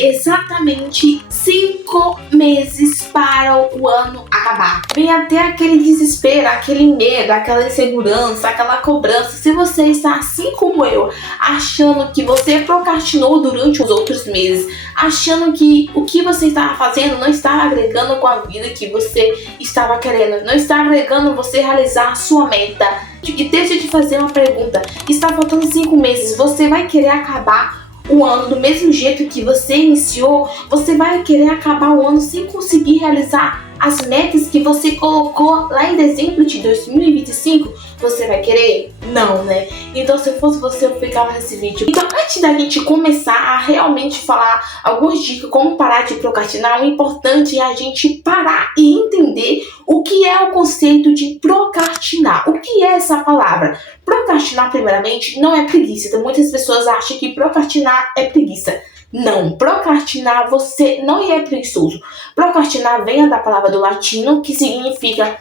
exatamente 5 meses para o ano acabar. Vem até aquele desespero, aquele medo, aquela insegurança, aquela cobrança. Se você está assim como eu, achando que você procrastinou durante os outros meses, achando que o que você estava fazendo não estava agregando com a vida que você estava querendo, não está agregando você realizar a sua meta. E deixa de fazer uma pergunta: está faltando 5 meses, você vai querer acabar o ano do mesmo jeito que você iniciou? Você vai querer acabar o ano sem conseguir realizar as metas que você colocou lá em dezembro de 2025? Você vai querer? Não, né? Então, se eu fosse você, eu ficava nesse vídeo. Então, antes da gente começar a realmente falar algumas dicas como parar de procrastinar, o importante é a gente parar e entender o que é o conceito de procrastinar. O que é essa palavra? Procrastinar, primeiramente, não é preguiça. Então, muitas pessoas acham que procrastinar é preguiça. Não, procrastinar você não é preguiçoso. Procrastinar vem da palavra do latino, que significa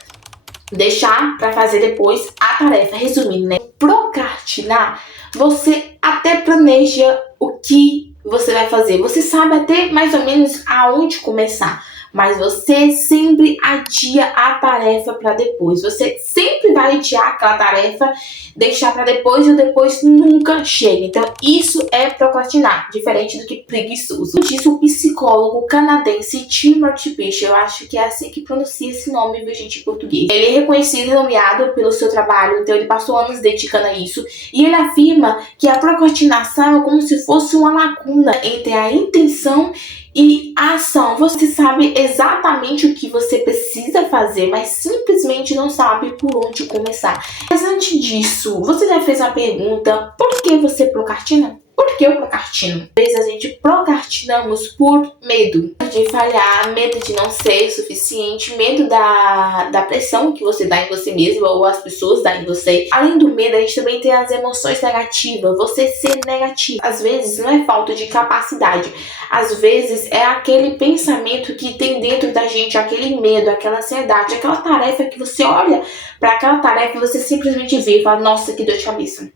deixar para fazer depois a tarefa. Resumindo, né? Procrastinar, você até planeja o que você vai fazer. Você sabe até mais ou menos aonde começar, mas você sempre adia a tarefa para depois. Você sempre vai adiar aquela tarefa, deixar para depois, e o depois nunca chega. Então, isso é procrastinar, diferente do que preguiçoso. Diz o psicólogo canadense Timothy Beach, eu acho que é assim que pronuncia esse nome, viu, gente, em português. Ele é reconhecido e nomeado pelo seu trabalho, então ele passou anos dedicando a isso, e ele afirma que a procrastinação é como se fosse uma lacuna entre a intenção e a ação. Você sabe exatamente o que você precisa fazer, mas simplesmente não sabe por onde começar. Mas antes disso, você já fez a pergunta: por que você procrastina? Por que eu procrastino? Às vezes a gente procrastinamos por medo de falhar, medo de não ser suficiente, medo da pressão que você dá em você mesmo ou as pessoas dão em você. Além do medo, a gente também tem as emoções negativas, você ser negativo. Às vezes não é falta de capacidade, às vezes é aquele pensamento que tem dentro da gente, aquele medo, aquela ansiedade, aquela tarefa que você olha para aquela tarefa e você simplesmente vê e fala: nossa, que dor de cabeça.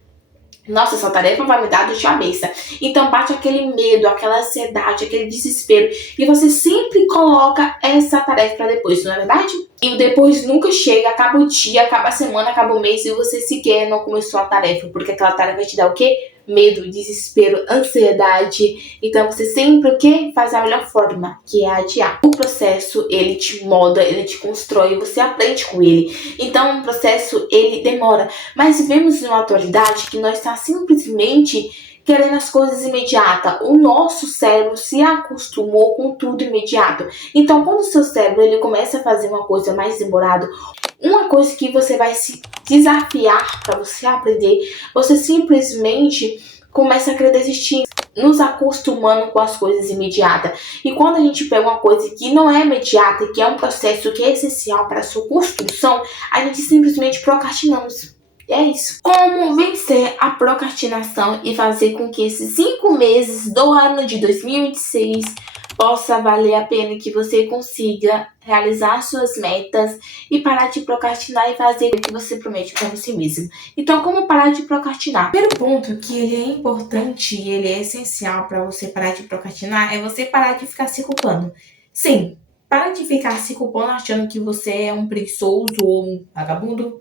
Nossa, essa tarefa vai me dar dor de cabeça. Então bate aquele medo, aquela ansiedade, aquele desespero, e você sempre coloca essa tarefa para depois, não é verdade? E o depois nunca chega, acaba o dia, acaba a semana, acaba o mês e você sequer não começou a tarefa, porque aquela tarefa vai te dar o quê? Medo, desespero, ansiedade. Então você sempre o quê? Faz a melhor forma, que é adiar. O processo, ele te molda, ele te constrói, você aprende com ele. Então o processo, ele demora. Mas vivemos numa atualidade que nós está simplesmente querendo as coisas imediatas. O nosso cérebro se acostumou com tudo imediato. Então, quando o seu cérebro ele começa a fazer uma coisa mais demorada, uma coisa que você vai se desafiar para você aprender, você simplesmente começa a querer desistir, nos acostumando com as coisas imediatas. E quando a gente pega uma coisa que não é imediata, que é um processo que é essencial para a sua construção, a gente simplesmente procrastinamos. É isso. Como vencer a procrastinação e fazer com que esses 5 meses do ano de 2026 possa valer a pena, que você consiga realizar suas metas e parar de procrastinar e fazer o que você promete para você mesmo. Então, como parar de procrastinar? O primeiro ponto que ele é importante e ele é essencial para você parar de procrastinar é você parar de ficar se culpando. Sim, para de ficar se culpando achando que você é um preguiçoso ou um vagabundo,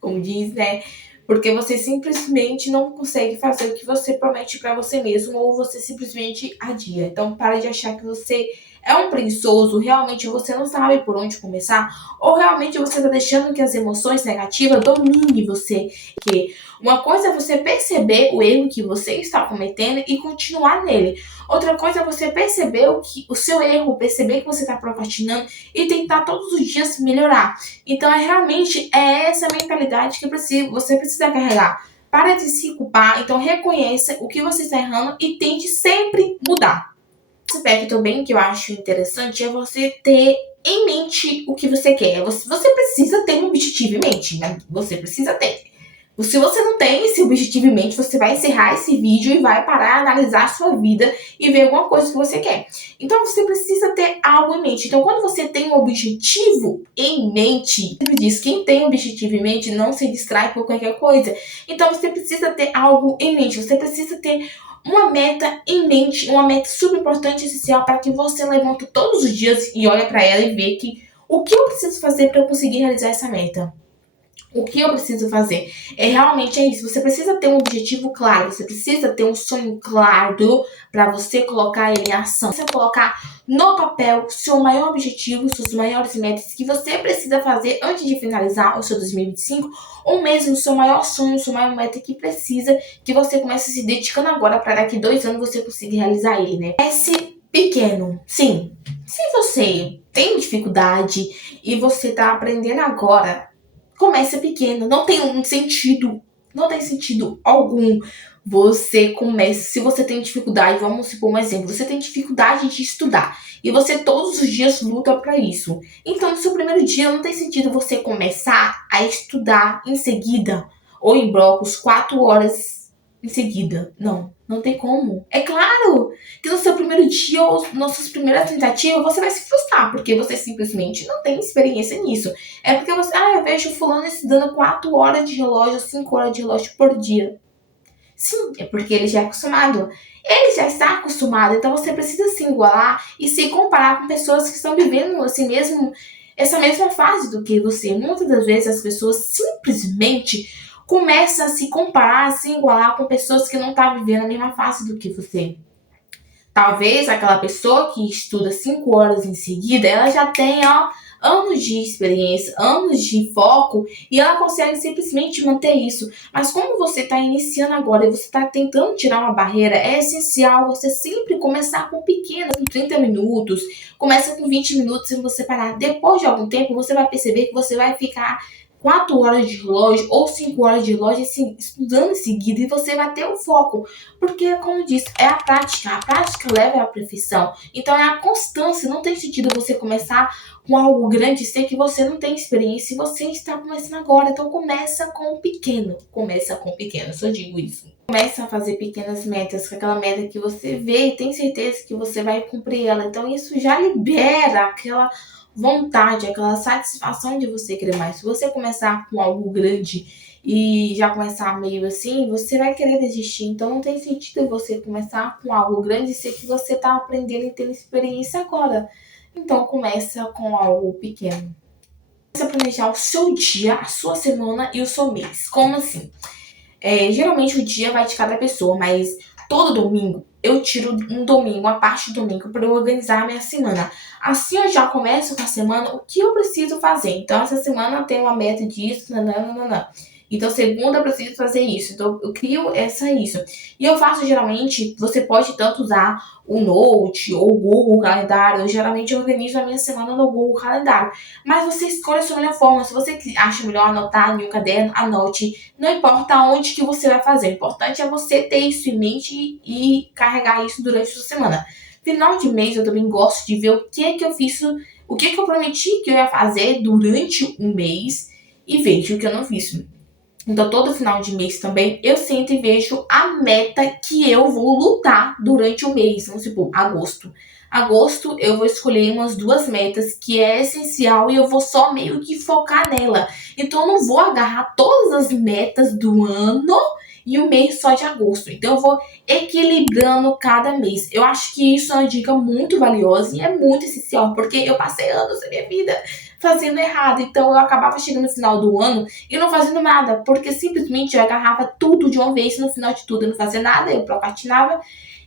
como diz, né? Porque você simplesmente não consegue fazer o que você promete pra você mesmo, ou você simplesmente adia. Então, para de achar que você é um preguiçoso, realmente você não sabe por onde começar, ou realmente você está deixando que as emoções negativas dominem você. Que uma coisa é você perceber o erro que você está cometendo e continuar nele. Outra coisa é você perceber o seu erro, perceber que você está procrastinando e tentar todos os dias melhorar. Então, realmente essa mentalidade que você precisa carregar. Para de se culpar, então reconheça o que você está errando e tente sempre mudar. Um aspecto também que eu acho interessante é você ter em mente o que você quer. Você precisa ter um objetivo em mente, né? Você precisa ter. Se você não tem esse objetivo em mente, você vai encerrar esse vídeo e vai parar, analisar a sua vida e ver alguma coisa que você quer. Então, você precisa ter algo em mente. Então, quando você tem um objetivo em mente, sempre diz, quem tem um objetivo em mente não se distrai por qualquer coisa. Então, você precisa ter algo em mente. Você precisa ter uma meta em mente, uma meta super importante e essencial para que você levante todos os dias e olhe para ela e vê que o que eu preciso fazer para eu conseguir realizar essa meta. O que eu preciso fazer? Realmente isso. Você precisa ter um objetivo claro, você precisa ter um sonho claro para você colocar ele em ação. Você colocar no papel seu maior objetivo, suas maiores metas que você precisa fazer antes de finalizar o seu 2025, ou mesmo o seu maior sonho, sua maior meta que precisa que você comece se dedicando agora para daqui 2 anos você conseguir realizar ele, né? Esse pequeno, sim. Se você tem dificuldade e você tá aprendendo agora, comece pequeno, não tem um sentido, não tem sentido algum você comece, se você tem dificuldade, vamos supor um exemplo, você tem dificuldade de estudar e você todos os dias luta para isso. Então, no seu primeiro dia não tem sentido você começar a estudar em seguida ou em blocos 4 horas em seguida. Não tem como. É claro que no seu primeiro dia ou nas suas primeiras tentativas você vai se frustrar, porque você simplesmente não tem experiência nisso. É porque você, eu vejo fulano estudando 4 horas de relógio, 5 horas de relógio por dia. Sim, é porque ele já é acostumado. Ele já está acostumado, então você precisa se igualar e se comparar com pessoas que estão vivendo assim mesmo, essa mesma fase do que você. Muitas das vezes as pessoas simplesmente começam a se comparar, a se igualar com pessoas que não estão vivendo a mesma fase do que você. Talvez aquela pessoa que estuda 5 horas em seguida, ela já tenha anos de experiência, anos de foco e ela consegue simplesmente manter isso. Mas como você está iniciando agora e você está tentando tirar uma barreira, é essencial você sempre começar com pequeno, com 30 minutos, começa com 20 minutos e você parar. Depois de algum tempo, você vai perceber que você vai ficar 4 horas de relógio ou 5 horas de relógio assim, estudando em seguida e você vai ter o foco. Porque, como eu disse, é a prática leva à perfeição. Então é a constância, não tem sentido você começar com algo grande, sei que você não tem experiência e você está começando agora. Então começa com o pequeno, eu só digo isso. Começa a fazer pequenas metas, com aquela meta que você vê e tem certeza que você vai cumprir ela. Então isso já libera aquela vontade, aquela satisfação de você querer mais. Se você começar com algo grande e já começar meio assim, você vai querer desistir. Então não tem sentido você começar com algo grande se que você está aprendendo e tendo experiência agora. Então começa com algo pequeno. Começa a planejar o seu dia, a sua semana e o seu mês. Como assim? Geralmente o dia vai de cada pessoa, mas todo domingo eu tiro um domingo, uma parte do domingo, para eu organizar a minha semana. Assim eu já começo com a semana o que eu preciso fazer. Então essa semana eu tenho uma meta disso, nananana. Então segunda eu preciso fazer isso. Então eu crio isso. E eu faço geralmente, você pode tanto usar o Note ou o Google Calendário. Eu geralmente organizo a minha semana no Google Calendário. Mas você escolhe a sua melhor forma. Se você acha melhor anotar em um caderno, anote. Não importa onde que você vai fazer. O importante é você ter isso em mente e carregar isso durante a sua semana. Final de mês eu também gosto de ver o que é que eu fiz, o que é que eu prometi que eu ia fazer durante um mês e vejo o que eu não fiz. Então, todo final de mês também, eu sento e vejo a meta que eu vou lutar durante o mês. Vamos supor, agosto. Agosto, eu vou escolher umas 2 metas que é essencial e eu vou só meio que focar nela. Então, eu não vou agarrar todas as metas do ano e um mês só de agosto. Então, eu vou equilibrando cada mês. Eu acho que isso é uma dica muito valiosa e é muito essencial, porque eu passei anos da minha vida fazendo errado. Então, eu acabava chegando no final do ano e não fazendo nada, porque simplesmente eu agarrava tudo de uma vez e no final de tudo eu não fazia nada, eu procrastinava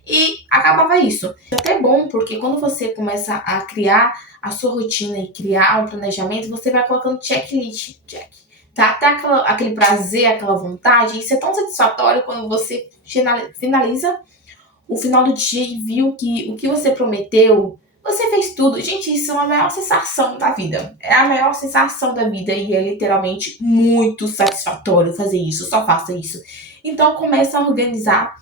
e acabava isso. É até bom, porque quando você começa a criar a sua rotina e criar um planejamento, você vai colocando checklist, check. Tá? Até aquele prazer, aquela vontade. Isso é tão satisfatório quando você finaliza o final do dia e viu que o que você prometeu, você fez tudo. Gente, isso é a maior sensação da vida. É a maior sensação da vida e é literalmente muito satisfatório fazer isso. Só faça isso. Então, começa a organizar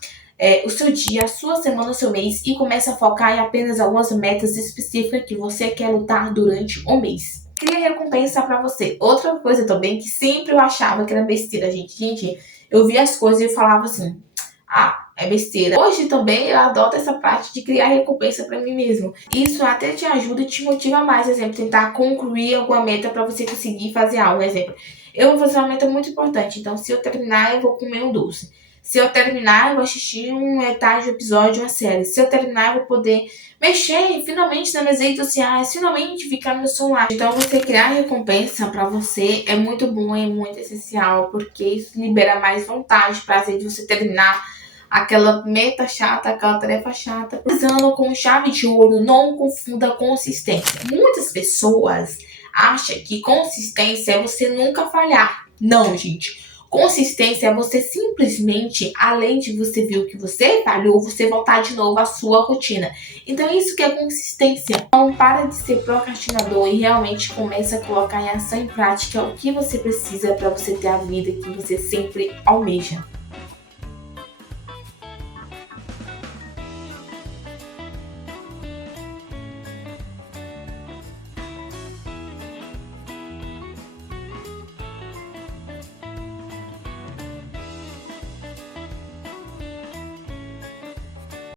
o seu dia, a sua semana, o seu mês e começa a focar em apenas algumas metas específicas que você quer lutar durante o mês. Cria recompensa pra você. Outra coisa também que sempre eu achava que era besteira, gente. Gente, eu via as coisas e eu falava assim, é besteira. Hoje também eu adoto essa parte de criar recompensa pra mim mesmo. Isso até te ajuda e te motiva mais. Exemplo, tentar concluir alguma meta pra você conseguir fazer algo. Exemplo, eu vou fazer uma meta muito importante. Então, se eu terminar, eu vou comer um doce. Se eu terminar, eu vou assistir metade do episódio, uma série. Se eu terminar, eu vou poder mexer finalmente nas minhas redes sociais, finalmente ficar no meu celular. Então, você criar recompensa pra você é muito bom, é muito essencial, porque isso libera mais vontade, prazer de você terminar aquela meta chata, aquela tarefa chata. Usando com chave de ouro, não confunda consistência. Muitas pessoas acham que consistência é você nunca falhar. Não, gente. Consistência é você simplesmente, além de você ver o que você falhou, você voltar de novo à sua rotina. Então, isso que é consistência. Então, para de ser procrastinador e realmente começa a colocar em ação em prática o que você precisa para você ter a vida que você sempre almeja.